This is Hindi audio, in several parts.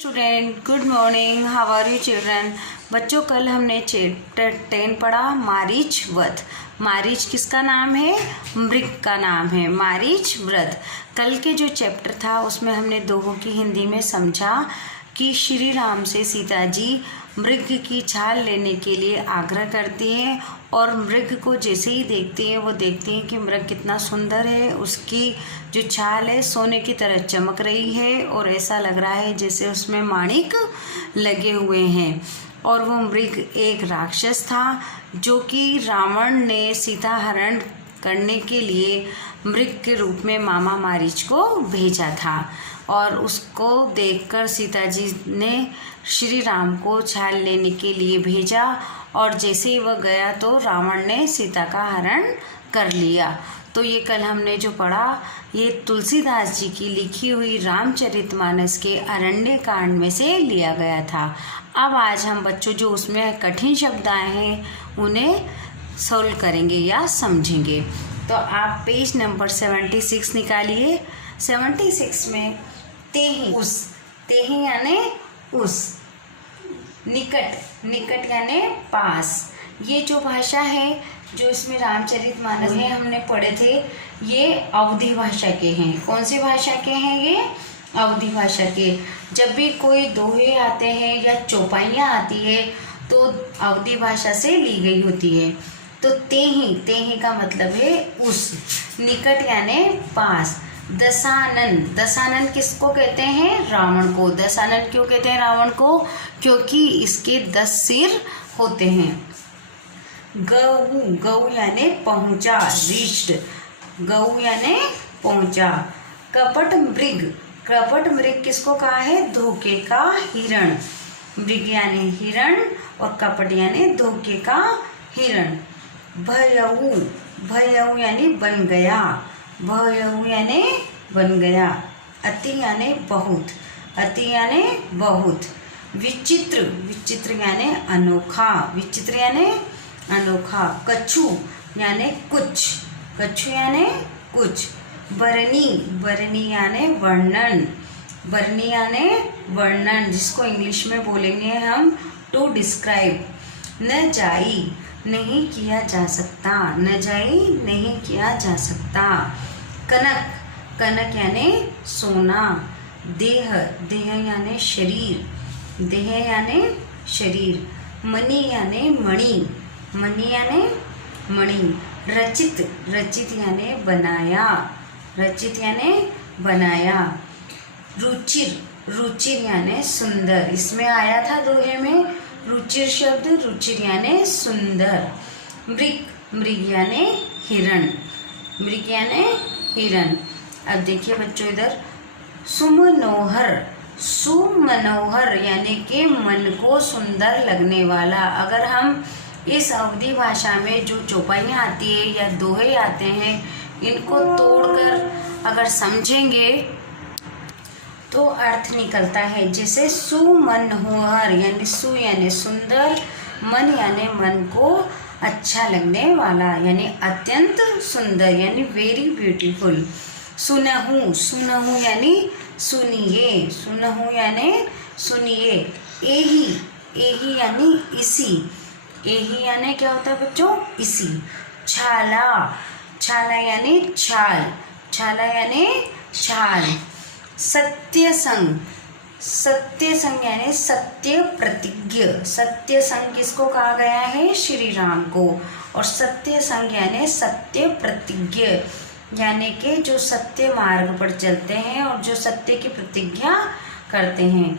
Student good morning, how are you children. बच्चों, कल हमने चैप्टर 10 पढ़ा मारीच वध। मारीच किसका नाम है? मृग का नाम है, मारीच वध। कल के जो चैप्टर था उसमें हमने दोहों की हिंदी में समझा कि श्री राम से सीता जी मृग की छाल लेने के लिए आग्रह करती हैं और मृग को जैसे ही देखती हैं वो देखती हैं कि मृग कितना सुंदर है, उसकी जो छाल है सोने की तरह चमक रही है और ऐसा लग रहा है जैसे उसमें माणिक लगे हुए हैं। और वो मृग एक राक्षस था जो कि रावण ने सीता हरण करने के लिए मृग के रूप में मामा मारीच को भेजा था और उसको देखकर सीता जी ने श्री राम को छाल लेने के लिए भेजा और जैसे ही वह गया तो रावण ने सीता का हरण कर लिया। तो ये कल हमने जो पढ़ा ये तुलसीदास जी की लिखी हुई रामचरितमानस के अरण्य कांड में से लिया गया था। अब आज हम बच्चों जो उसमें कठिन शब्द आए हैं उन्हें सॉल्व करेंगे या समझेंगे। तो आप पेज नंबर 76 निकालिए। 76 में तेहि उस, तेहि यानी उस, निकट, निकट यानी पास। ये जो भाषा है जो इसमें रामचरितमानस में हमने पढ़े थे ये अवधी भाषा के हैं। कौन सी भाषा के हैं ये? अवधी भाषा के। जब भी कोई दोहे आते हैं या चौपाइयाँ आती है तो अवधी भाषा से ली गई होती है। तो तेहि, तेहि का मतलब है उस, निकट यानी पास। दशानन, दशानन किसको कहते हैं? रावण को। दशानन क्यों कहते हैं रावण को? क्योंकि इसके 10 सिर होते हैं। गऊ, गऊ यानी पहुंचा, रिच्ड, गऊ यानी पहुंचा। कपट मृग, कपट मृग किसको कहा है? धोखे का हिरण। मृग यानी हिरण और कपट यानी धोखे का हिरण। भयऊ, भयऊ यानी बन गया, भयऊ यानी बन गया। अति यानी बहुत, अति यानी बहुत। विचित्र, विचित्र यानी अनोखा, विचित्र यानी अनोखा। कछु यानी कुछ, कछु यानी कुछ। बरनी, बरनी यानी वर्णन, बरनी यानी वर्णन जिसको इंग्लिश में बोलेंगे हम टू डिस्क्राइब। न जाई, नहीं किया जा सकता, न जाई नहीं किया जा सकता। कनक, कनक यानी सोना। देह, देह यानी शरीर, देह यानी शरीर। मणि यानी मणि, मणि यानी मणि। रचित, रचित यानी बनाया, रचित यानी बनाया। रुचिर, रुचिर यानी सुंदर। इसमें आया था दोहे में रुचिर शब्द, रुचिर यानी सुंदर। मृग, मृग यानी हिरण, मृग यानी हिरण। अब देखिए बच्चों इधर सुमनोहर, सुमनोहर यानी कि मन को सुंदर लगने वाला। अगर हम इस अवधी भाषा में जो चौपाइयाँ आती है या दोहे आते हैं इनको तोड़कर अगर समझेंगे तो अर्थ निकलता है। जैसे सुमनोहर यानी सु यानी सुंदर, मन यानी मन को अच्छा लगने वाला यानी अत्यंत सुंदर यानी वेरी ब्यूटीफुल। सुनहु, सुनहु यानी सुनिए, सुनहु यानी सुनिए। एही, एही यानी इसी, एही यानी क्या होता है बच्चों? इसी। छाला, छाला यानी छाल, छाला यानी छाल। सत्य संग, सत्य संग यानी सत्य प्रतिज्ञ, सत्य संग किसको कहा गया है? श्री राम को। और सत्य संग यानी सत्य प्रतिज्ञ यानी कि जो सत्य मार्ग पर चलते हैं और जो सत्य की प्रतिज्ञा करते हैं।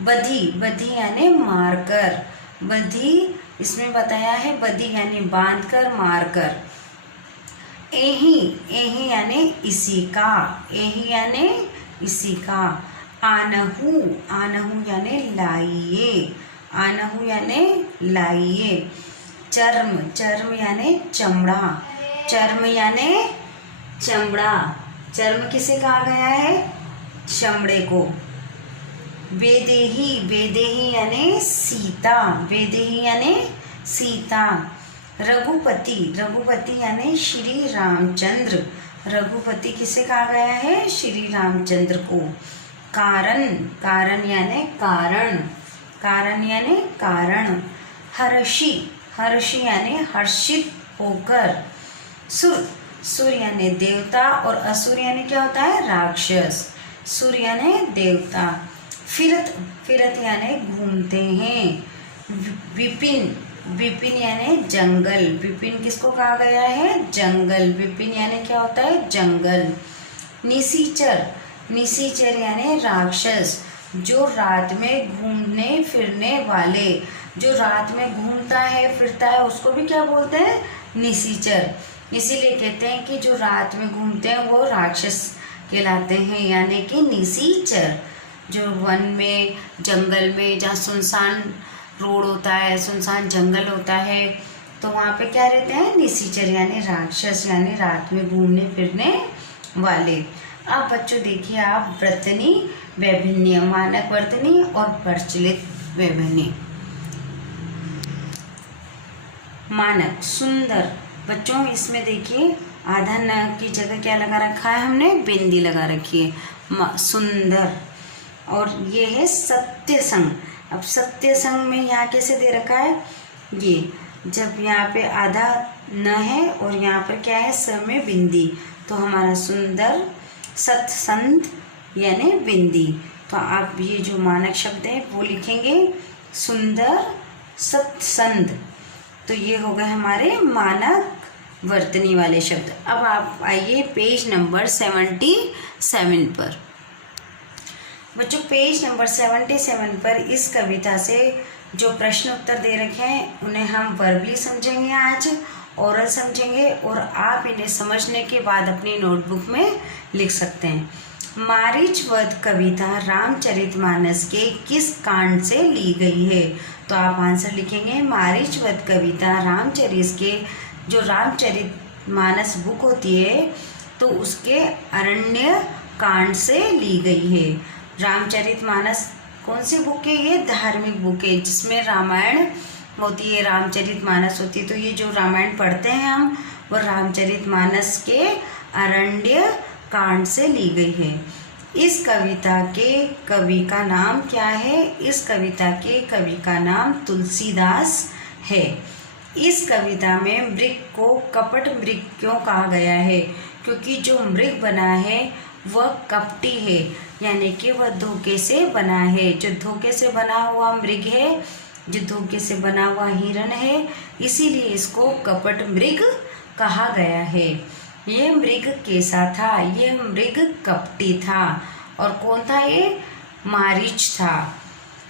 बधी, बधी यानी मारकर, बधी इसमें बताया है बधी यानी बांधकर मारकर। एही, एही यानी इसी का, एही यानी इसी का। आनहु, आनहु यानी लाइए, आनहु यानी लाइए। चर्म, चर्म यानी चमड़ा, चर्म यानी चमड़ा। चर्म किसे कहा गया है? चमड़े को। वेदेही, वेदेही यानी सीता, वेदेही यानी सीता। रघुपति, रघुपति यानी श्री रामचंद्र, रघुपति किसे कहा गया है? श्री रामचंद्र को। कारण, कारण यानी कारण, कारण यानी कारण। हर्षी, हर्षी यानी हर्षित होकर। सुर, सुर यानी देवता और असुर यानी क्या होता है, राक्षस। सुर यानी देवता। फिरत, फिरत यानी घूमते हैं। विपिन, विपिन यानी जंगल। विपिन किसको कहा गया है, जंगल। विपिन यानी क्या होता है, जंगल। निशाचर, निशाचर यानी राक्षस, जो रात में घूमने फिरने वाले, जो रात में घूमता है फिरता है उसको भी क्या बोलते हैं, निशाचर। इसीलिए कहते हैं कि जो रात में घूमते हैं वो राक्षस कहलाते हैं, यानी कि निशाचर। जो वन में, जंगल में, जहाँ सुनसान रोड होता है, सुनसान जंगल होता है, तो वहाँ पे क्या रहते हैं, निशाचर यानी राक्षस, यानी रात में घूमने फिरने वाले। अब बच्चों देखिए आप वर्तनी वैभिन्य, मानक वर्तनी और प्रचलित वैभिन्य। मानक, सुंदर। बच्चों इसमें देखिए आधा न की जगह क्या लगा रखा है हमने, बिंदी लगा रखी है, सुंदर। और ये है सत्य संग। अब सत्य संग में यहाँ कैसे दे रखा है, ये जब यहाँ पे आधा न है और यहाँ पर क्या है, स में बिंदी, तो हमारा सुंदर सत्संग यानी बिंदी। तो आप ये जो मानक शब्द है वो लिखेंगे सुंदर सत्संग। तो ये हो गए हमारे मानक वर्तनी वाले शब्द। अब आप आइए पेज नंबर 77 पर। बच्चों पेज नंबर 77 पर इस कविता से जो प्रश्न उत्तर दे रखे हैं उन्हें हम वर्बली समझेंगे, आज ओरल समझेंगे, और आप इन्हें समझने के बाद अपनी नोटबुक में लिख सकते हैं। मारीचवध कविता रामचरितमानस के किस कांड से ली गई है, तो आप आंसर लिखेंगे मारीचवध कविता रामचरित के, जो रामचरितमानस बुक होती है तो उसके अरण्य कांड से ली गई है। रामचरितमानस कौन सी बुक है, ये धार्मिक बुक है जिसमें रामायण होती है, रामचरितमानस होती है। तो ये जो रामायण पढ़ते हैं हम, वो रामचरितमानस के अरण्य कांड से ली गई है। इस कविता के कवि का नाम क्या है, इस कविता के कवि का नाम तुलसीदास है। इस कविता में मृग को कपट मृग क्यों कहा गया है, क्योंकि जो मृग बना है वह कपटी है, यानी कि वह धोखे से बना है। जो धोखे से बना हुआ मृग है, जो धोखे से बना हुआ हिरण है, इसीलिए इसको कपट मृग कहा गया है। ये मृग कैसा था, ये मृग कपटी था। और कौन था ये, मारीच था।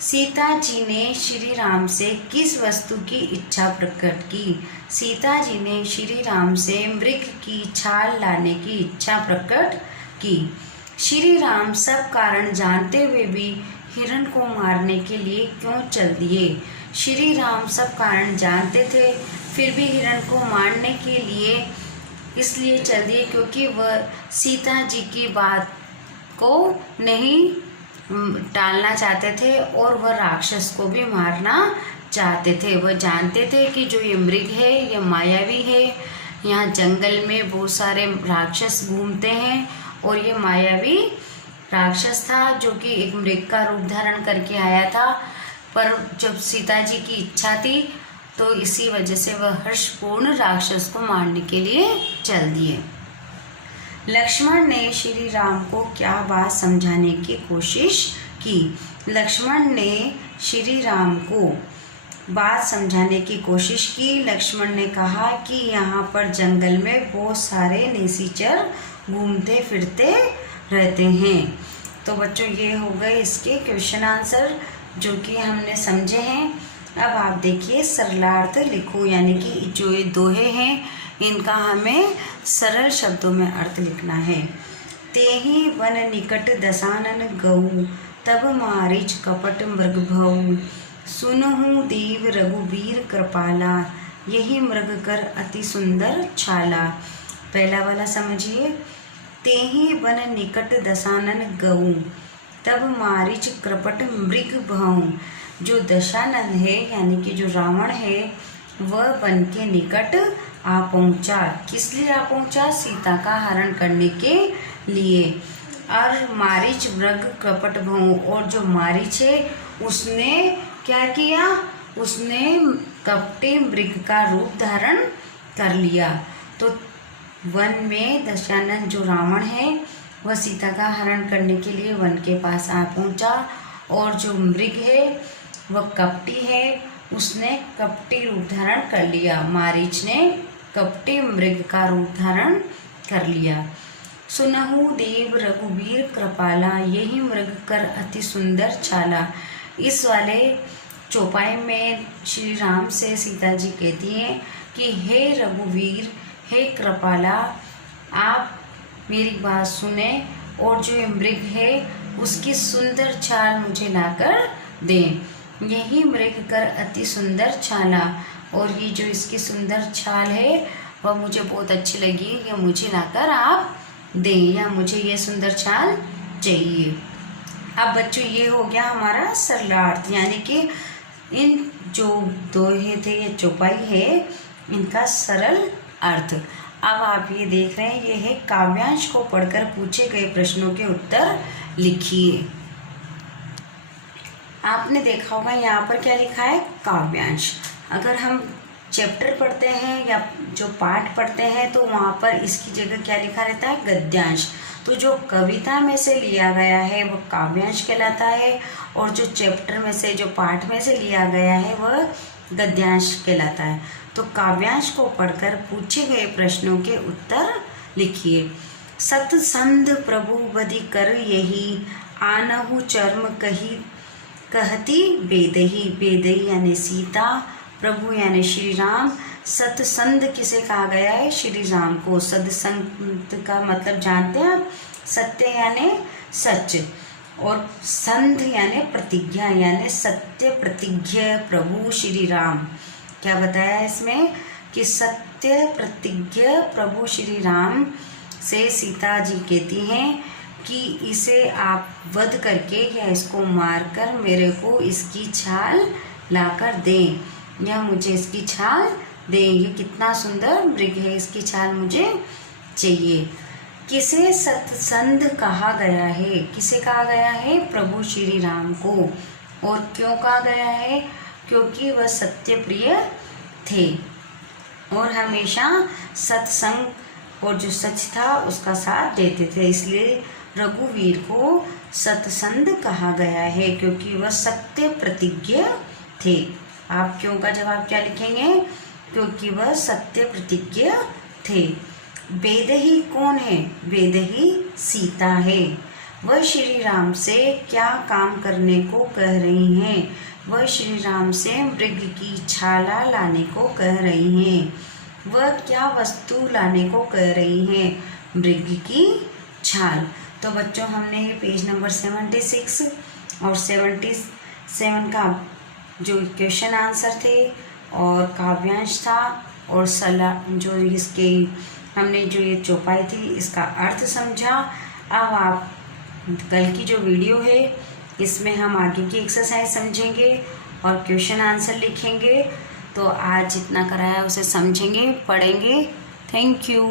सीता जी ने श्री राम से किस वस्तु की इच्छा प्रकट की, सीता जी ने श्री राम से मृग की छाल लाने की इच्छा प्रकट की। श्री राम सब कारण जानते हुए भी हिरण को मारने के लिए क्यों चल दिए, श्री राम सब कारण जानते थे फिर भी हिरण को मारने के लिए इसलिए चल दिए क्योंकि वह सीता जी की बात को नहीं टालना चाहते थे और वह राक्षस को भी मारना चाहते थे। वह जानते थे कि जो ये मृग है ये मायावी है, यहाँ जंगल में बहुत सारे राक्षस घूमते हैं और ये मायावी राक्षस था जो कि एक मृग का रूप धारण करके आया था। पर जब सीता जी की इच्छा थी तो इसी वजह से वह हर्षपूर्ण राक्षस को मारने के लिए चल दिए। लक्ष्मण ने श्री राम को क्या बात समझाने की कोशिश की, लक्ष्मण ने श्री राम को बात समझाने की कोशिश की। लक्ष्मण ने कहा कि यहाँ पर जंगल में बहुत सारे निशाचर घूमते फिरते रहते हैं। तो बच्चों ये हो गए इसके क्वेश्चन आंसर जो कि हमने समझे हैं। अब आप देखिए सरलार्थ लिखो, यानी कि जो ये दोहे हैं इनका हमें सरल शब्दों में अर्थ लिखना है। तेहि वन निकट दसानन गऊ, तब मारीच कपट मृग भऊ, सुनहु देव रघुबीर कृपाला, यही मृग कर अति सुंदर छाला। पहला वाला समझिए, तेहि वन निकट दसानन गऊ, तब मारीच कृपट मृग भऊ। जो दशानन है यानी कि जो रावण है वह वन के निकट आ पहुंचा। किस लिए आ पहुंचा, सीता का हरण करने के लिए। और मारीच मृग कपट भऊ, और जो मारीच है उसने क्या किया, उसने कपटी मृग का रूप धारण कर लिया। तो वन में दशानन जो रावण है वह सीता का हरण करने के लिए वन के पास आ पहुंचा, और जो मृग है वह कपटी है, उसने कपटी रूप धारण कर लिया। मारीच ने कपटी मृग का रूप धारण कर लिया। सुनहु देव रघुवीर कृपाला, यही मृग कर अति सुंदर चाला। इस वाले चौपाई में श्री राम से सीता जी कहती हैं कि हे रघुवीर, हे कृपाला, आप मेरी बात सुने और जो ये मृग है उसकी सुंदर चाल मुझे लाकर दें। यही मृग कर अति सुंदर चाला, और ये जो इसकी सुंदर चाल है वह मुझे बहुत अच्छी लगी, ये मुझे लाकर आप दें, या मुझे ये सुंदर चाल चाहिए। अब बच्चों ये हो गया हमारा सरलार्थ, यानी कि इन जो दोहे थे, ये चौपाई है, इनका सरल अर्थ। अब आप ये देख रहे हैं, ये है काव्यांश को पढ़कर पूछे गए प्रश्नों के उत्तर लिखिए। आपने देखा होगा यहाँ पर क्या लिखा है, काव्यांश। अगर हम चैप्टर पढ़ते हैं या जो पाठ पढ़ते हैं तो वहाँ पर इसकी जगह क्या लिखा रहता है, गद्यांश। तो जो कविता में से लिया गया है वह काव्यांश कहलाता है, और जो चैप्टर में से, जो पाठ में से लिया गया है वह गद्यांश कहलाता है। तो काव्यांश को पढ़कर पूछे गए प्रश्नों के उत्तर लिखिए। सतसंध प्रभु बधि कर यही, आनहु चर्म कही कहती बेदही। बेदही यानी सीता, प्रभु यानी श्री राम। सतसंध किसे कहा गया है, श्री राम को। सतसंध का मतलब जानते हैं आप, सत्य यानी सच, और संध यानी प्रतिज्ञा, यानी सत्य प्रतिज्ञ प्रभु श्री राम। क्या बताया इसमें कि सत्य प्रतिज्ञ प्रभु श्री राम से सीता जी कहती हैं कि इसे आप वध करके या इसको मारकर मेरे को इसकी छाल लाकर दें, या मुझे इसकी छाल दें। ये कितना सुंदर मृग है, इसकी छाल मुझे चाहिए। किसे सतसंध कहा गया है, किसे कहा गया है, प्रभु श्री राम को। और क्यों कहा गया है, क्योंकि वह सत्य प्रिय थे और हमेशा सत्संग और जो सच था उसका साथ देते थे, इसलिए रघुवीर को सतसंध कहा गया है, क्योंकि वह सत्य प्रतिज्ञ थे। आप क्यों का जवाब क्या लिखेंगे, क्योंकि वह सत्य प्रतिज्ञ थे। बेदही कौन है, बेदही सीता है। वह श्री राम से क्या काम करने को कह रही हैं, वह श्री राम से मृग की छाला लाने को कह रही हैं। वह क्या वस्तु लाने को कह रही हैं, मृग की छाल। तो बच्चों हमने ये पेज नंबर 76 और 77 का जो क्वेश्चन आंसर थे और काव्यांश था और सलाह जो इसके हमने जो ये चौपाई थी इसका अर्थ समझा। अब आप कल की जो वीडियो है इसमें हम आगे की एक्सरसाइज समझेंगे और क्वेश्चन आंसर लिखेंगे। तो आज जितना कराया उसे समझेंगे, पढ़ेंगे। Thank you.